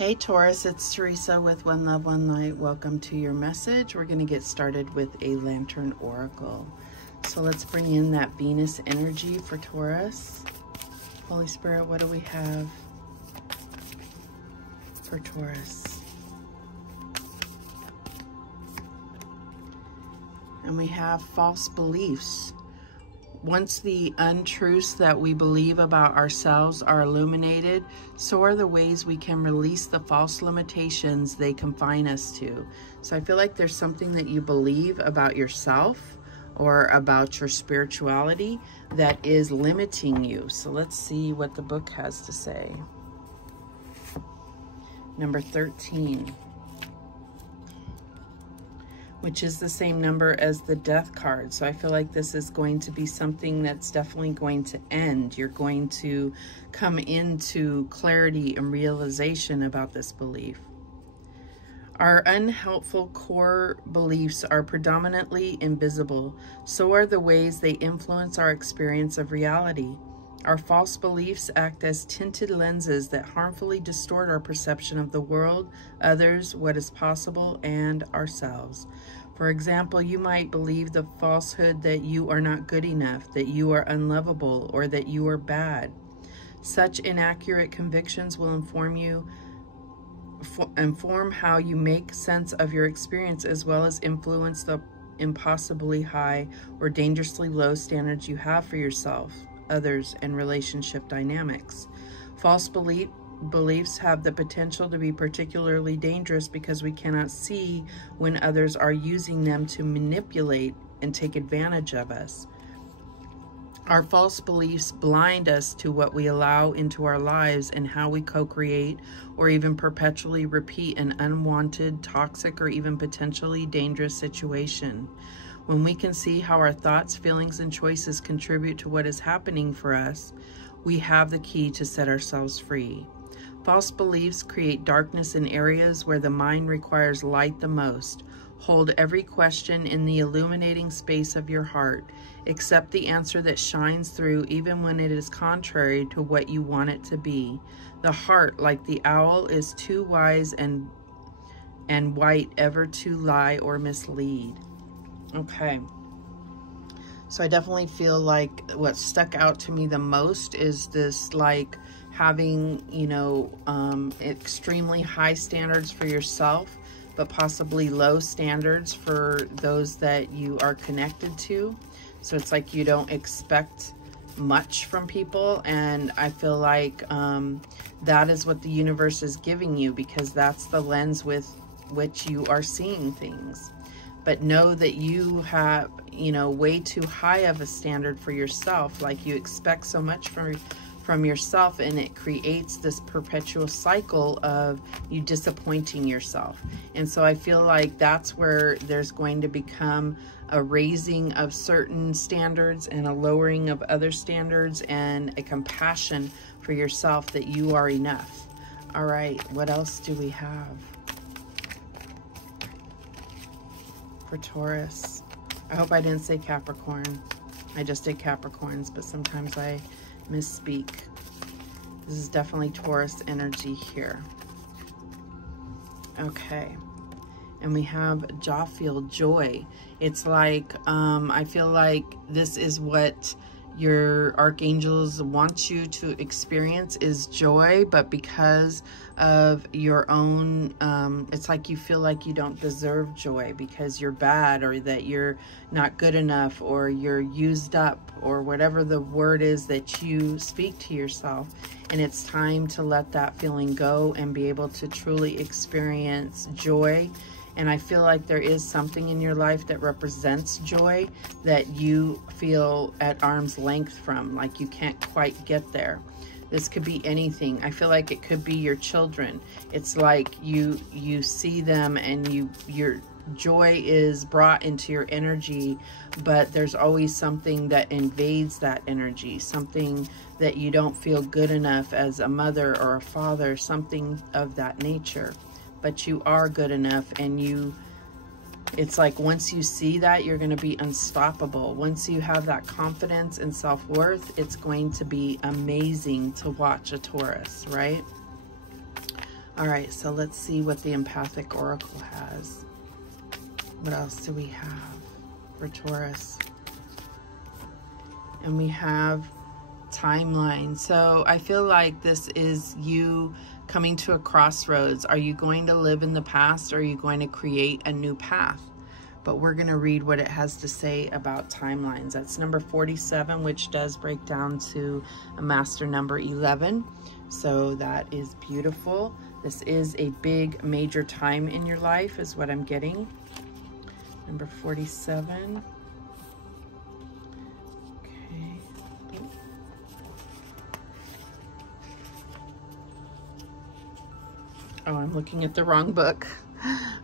Hey Taurus, it's Teresa with One Love, One Light. Welcome to your message. We're going to get started with a Lantern Oracle. So let's bring in that Venus energy for Taurus. Holy Spirit, what do we have for Taurus? And we have false beliefs. Once the untruths that we believe about ourselves are illuminated, so are the ways we can release the false limitations they confine us to. So I feel like there's something that you believe about yourself or about your spirituality that is limiting you. So let's see what the book has to say. Number 13. Which is the same number as the Death card. So I feel like this is going to be something that's definitely going to end. You're going to come into clarity and realization about this belief. Our unhelpful core beliefs are predominantly invisible. So are the ways they influence our experience of reality. Our false beliefs act as tinted lenses that harmfully distort our perception of the world, others, what is possible, and ourselves. For example, you might believe the falsehood that you are not good enough, that you are unlovable, or that you are bad. Such inaccurate convictions will inform how you make sense of your experience, as well as influence the impossibly high or dangerously low standards you have for yourself, others, and relationship dynamics. False beliefs have the potential to be particularly dangerous because we cannot see when others are using them to manipulate and take advantage of us. Our false beliefs blind us to what we allow into our lives and how we co-create or even perpetually repeat an unwanted, toxic, or even potentially dangerous situation. When we can see how our thoughts, feelings, and choices contribute to what is happening for us, we have the key to set ourselves free. False beliefs create darkness in areas where the mind requires light the most. Hold every question in the illuminating space of your heart. Accept the answer that shines through even when it is contrary to what you want it to be. The heart, like the owl, is too wise and white ever to lie or mislead. Okay, so I definitely feel like what stuck out to me the most is this, like, having, you know, extremely high standards for yourself, but possibly low standards for those that you are connected to. So it's like you don't expect much from people, and I feel like that is what the universe is giving you, because that's the lens with which you are seeing things. But know that you have, you know, way too high of a standard for yourself. Like, you expect so much from yourself, and it creates this perpetual cycle of you disappointing yourself. And so I feel like that's where there's going to become a raising of certain standards and a lowering of other standards, and a compassion for yourself that you are enough. All right, what else do we have for Taurus? I hope I didn't say Capricorn. I just did Capricorns, but sometimes I misspeak. This is definitely Taurus energy here. Okay. And we have Jawfield, joy. It's like, I feel like this is what your archangels want you to experience, is joy, but because of your own, it's like you feel like you don't deserve joy because you're bad, or that you're not good enough, or you're used up, or whatever the word is that you speak to yourself. And it's time to let that feeling go and be able to truly experience joy. And I feel like there is something in your life that represents joy that you feel at arm's length from, like you can't quite get there. This could be anything. I feel like it could be your children. It's like you see them, and your joy is brought into your energy, but there's always something that invades that energy, something that you don't feel good enough as a mother or a father, something of that nature. But you are good enough, and it's like once you see that, you're going to be unstoppable. Once you have that confidence and self-worth, it's going to be amazing to watch a Taurus, right? All right, so let's see what the empathic oracle has. What else do we have for Taurus? And we have timeline. So I feel like this is you coming to a crossroads. Are you going to live in the past, or are you going to create a new path? But we're going to read what it has to say about timelines. That's number 47, which does break down to a master number 11. So that is beautiful. This is a big, major time in your life is what I'm getting. Number 47. Okay. Oh, I'm looking at the wrong book.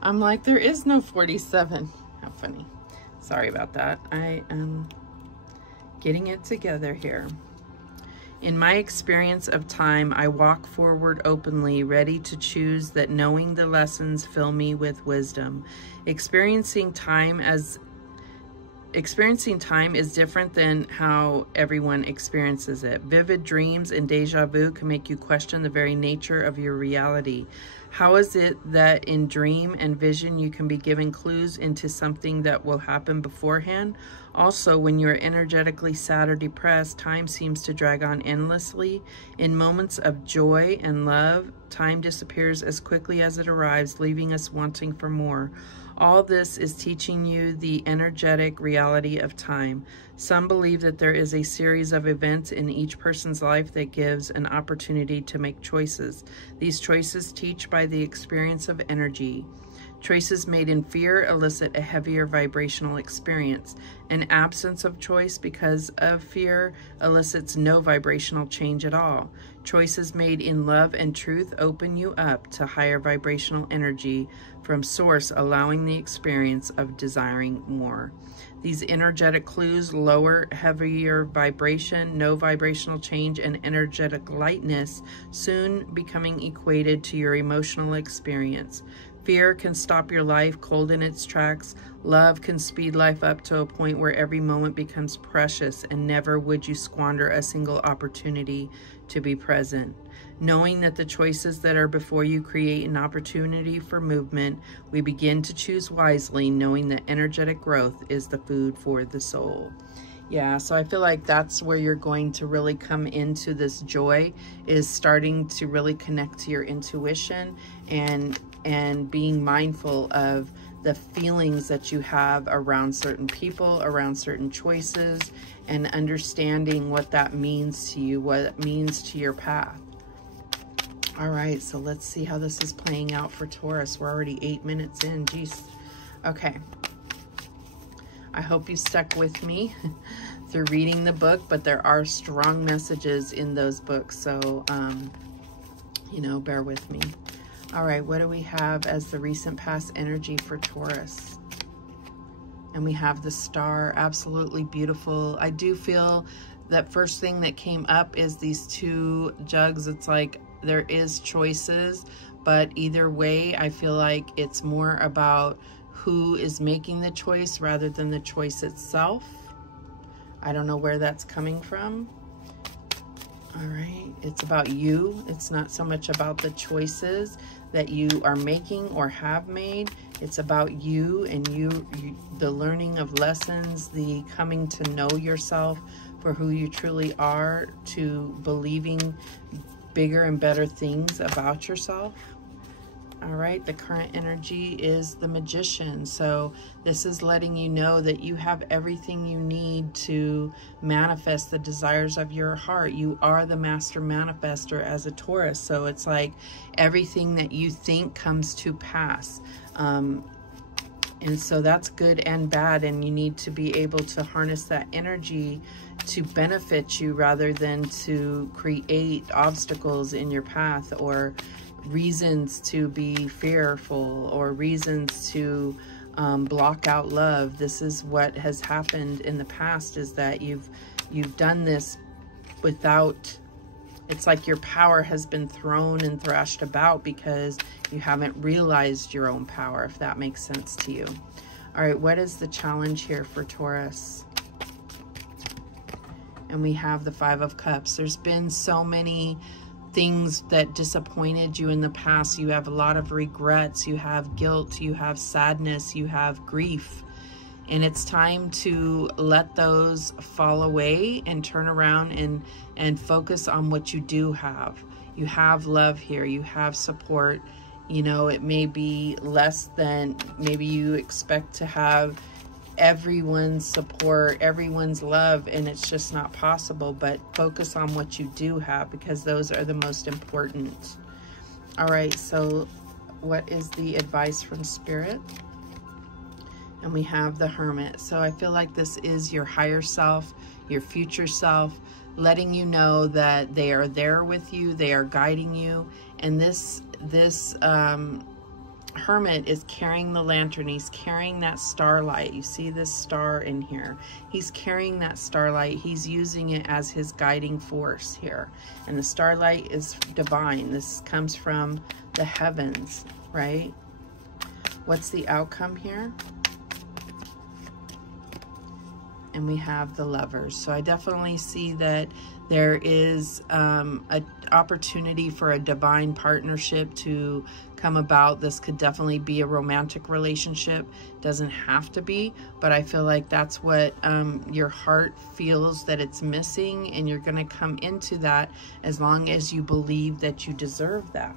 I'm like, there is no 47. How funny. Sorry about that. I am getting it together here. In my experience of time, I walk forward openly, ready to choose that, knowing the lessons fill me with wisdom. Experiencing time is different than how everyone experiences it. Vivid dreams and deja vu can make you question the very nature of your reality. How is it that in dream and vision you can be given clues into something that will happen beforehand? Also, when you're energetically sad or depressed, time seems to drag on endlessly. In moments of joy and love, time disappears as quickly as it arrives, leaving us wanting for more. All this is teaching you the energetic reality of time. Some believe that there is a series of events in each person's life that gives an opportunity to make choices. These choices teach by the experience of energy. Choices made in fear elicit a heavier vibrational experience. An absence of choice because of fear elicits no vibrational change at all. Choices made in love and truth open you up to higher vibrational energy from source, allowing the experience of desiring more. These energetic clues lower, heavier vibration, no vibrational change, and energetic lightness, soon becoming equated to your emotional experience. Fear can stop your life cold in its tracks. Love can speed life up to a point where every moment becomes precious, and never would you squander a single opportunity to be present. Knowing that the choices that are before you create an opportunity for movement, we begin to choose wisely, knowing that energetic growth is the food for the soul. Yeah, so I feel like that's where you're going to really come into this joy, is starting to really connect to your intuition and being mindful of the feelings that you have around certain people, around certain choices, and understanding what that means to you, what it means to your path. All right, so let's see how this is playing out for Taurus. We're already 8 minutes in. Jeez. Okay. I hope you stuck with me through reading the book, but there are strong messages in those books, so, you know, bear with me. All right, what do we have as the recent past energy for Taurus? And we have the Star, absolutely beautiful. I do feel that first thing that came up is these two jugs. It's like there is choices, but either way, I feel like it's more about who is making the choice rather than the choice itself. I don't know where that's coming from. All right, it's about you. It's not so much about the choices that you are making or have made. It's about you and you, the learning of lessons, the coming to know yourself for who you truly are, to believing bigger and better things about yourself. All right, the current energy is the Magician. So this is letting you know that you have everything you need to manifest the desires of your heart. You are the master manifester as a Taurus. So it's like everything that you think comes to pass. And so that's good and bad. And you need to be able to harness that energy to benefit you rather than to create obstacles in your path, or reasons to be fearful, or reasons to block out love. This is what has happened in the past, is that you've done this without, it's like your power has been thrown and thrashed about because you haven't realized your own power, if that makes sense to you. All right, what is the challenge here for Taurus? And we have the Five of Cups. There's been so many things that disappointed you in the past. You have a lot of regrets, you have guilt, you have sadness, you have grief. And it's time to let those fall away and turn around and focus on what you do have. You have love here, you have support. You know, it may be less than maybe you expect to have everyone's support, everyone's love, and it's just not possible. But focus on what you do have, because those are the most important. All right, so what is the advice from Spirit? And we have the Hermit. So I feel like this is your higher self, your future self, letting you know that they are there with you, they are guiding you. And this Hermit is carrying the lantern. He's carrying that starlight. You see this star in here. He's carrying that starlight. He's using it as his guiding force here. And the starlight is divine. This comes from the heavens, right? What's the outcome here? And we have the Lovers. So I definitely see that there is an opportunity for a divine partnership to come about. This could definitely be a romantic relationship. Doesn't have to be, but I feel like that's what your heart feels that it's missing, and you're going to come into that as long as you believe that you deserve that.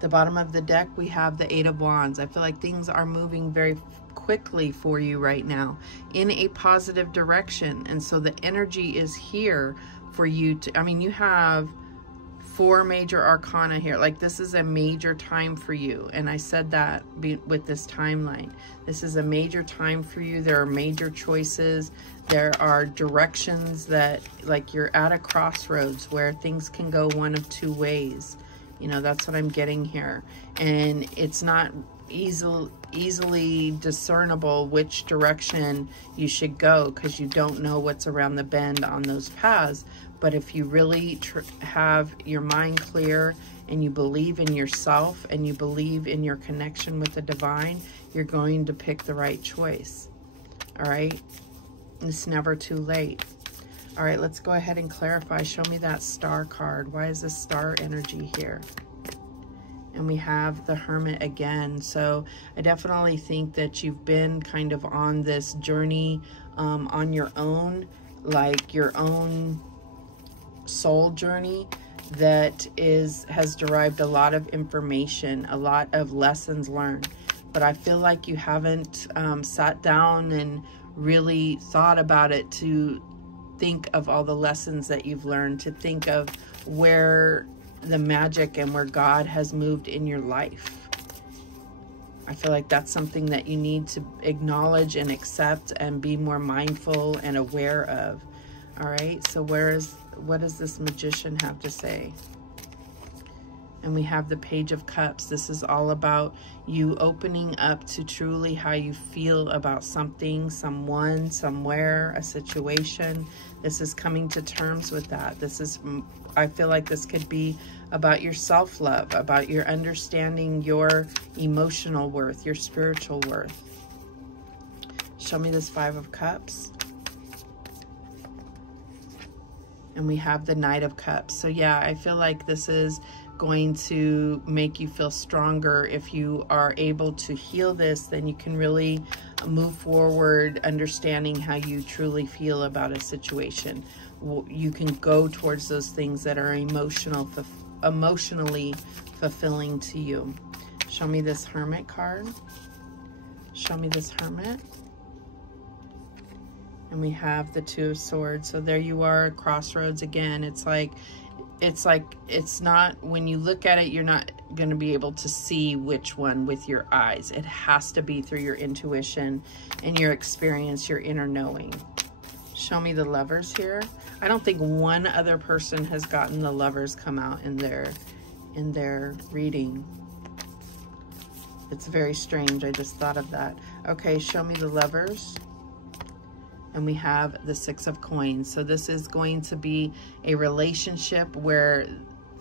The bottom of the deck, we have the Eight of Wands. I feel like things are moving very quickly for you right now in a positive direction. And so the energy is here for you to, I mean, you have 4 major arcana here. Like, this is a major time for you. And I said that with this timeline. This is a major time for you. There are major choices. There are directions that, like, you're at a crossroads where things can go one of 2 ways. You know, that's what I'm getting here. And it's not easily discernible which direction you should go, because you don't know what's around the bend on those paths. But if you really have your mind clear, and you believe in yourself, and you believe in your connection with the divine, you're going to pick the right choice. All right? It's never too late. All right, let's go ahead and clarify. Show me that star card. Why is this star energy here? And we have the Hermit again. So I definitely think that you've been kind of on this journey on your own, like your own soul journey that has derived a lot of information, a lot of lessons learned. But I feel like you haven't sat down and really thought about it, to think of all the lessons that you've learned, to think of where the magic and where God has moved in your life. I feel like that's something that you need to acknowledge and accept and be more mindful and aware of. All right, so what does this Magician have to say? And we have the Page of Cups. This is all about you opening up to truly how you feel about something, someone, somewhere, a situation. This is coming to terms with that. This is, I feel like this could be about your self-love, about your understanding your emotional worth, your spiritual worth. Show me this Five of Cups. And we have the Knight of Cups. So yeah, I feel like this is going to make you feel stronger. If you are able to heal this, then you can really move forward understanding how you truly feel about a situation. You can go towards those things that are emotionally fulfilling to you. Show me this Hermit card. Show me this Hermit. And we have the Two of Swords. So there you are at crossroads again. It's not, when you look at it, you're not going to be able to see which one with your eyes. It has to be through your intuition and your experience, your inner knowing. Show me the Lovers here. I don't think one other person has gotten the Lovers come out in their reading. It's very strange. I just thought of that. Okay, show me the Lovers. And we have the Six of Coins. So this is going to be a relationship where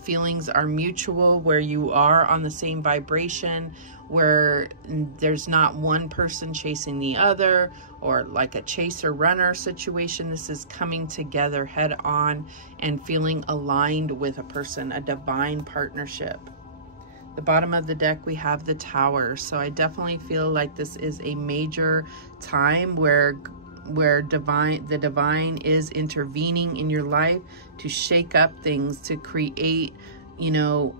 feelings are mutual, where you are on the same vibration, where there's not one person chasing the other, or like a chaser runner situation. This is coming together head on and feeling aligned with a person, a divine partnership. The bottom of the deck, we have the Tower. So I definitely feel like this is a major time where the divine is intervening in your life to shake up things, to create, you know,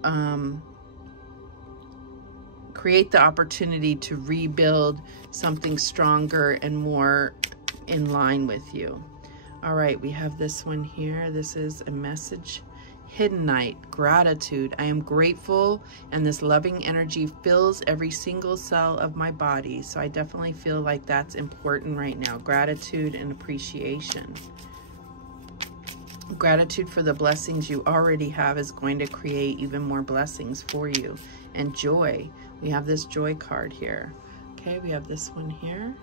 create the opportunity to rebuild something stronger and more in line with you. All right, we have this one here. This is a message. Hidden Night, gratitude. I am grateful, and this loving energy fills every single cell of my body. So I definitely feel like that's important right now. Gratitude and appreciation. Gratitude for the blessings you already have is going to create even more blessings for you. And joy. We have this joy card here. Okay, we have this one here.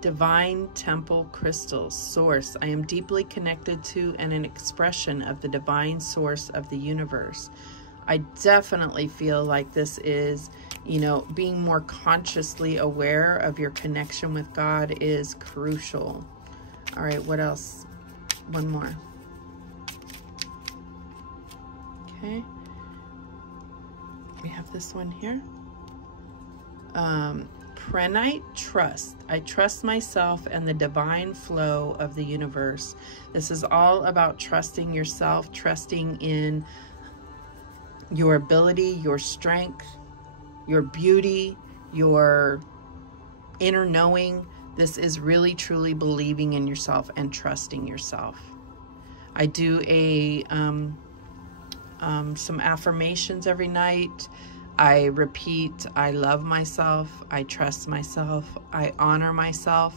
Divine Temple Crystals, Source. I am deeply connected to and an expression of the divine source of the universe. I definitely feel like this is, you know, being more consciously aware of your connection with God is crucial. All right, what else? One more. Okay. We have this one here. Prenite Trust. I trust myself and the divine flow of the universe. This is all about trusting yourself, trusting in your ability, your strength, your beauty, your inner knowing. This is really truly believing in yourself and trusting yourself. I do some affirmations every night. I repeat, I love myself, I trust myself, I honor myself,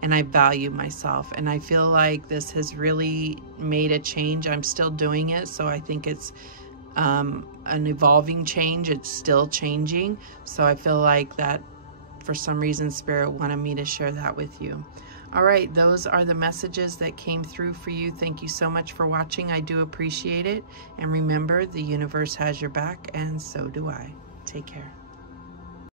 and I value myself. And I feel like this has really made a change. I'm still doing it, so I think it's an evolving change. It's still changing. So I feel like that for some reason Spirit wanted me to share that with you. All right, those are the messages that came through for you. Thank you so much for watching. I do appreciate it. And remember, the universe has your back, and so do I. Take care.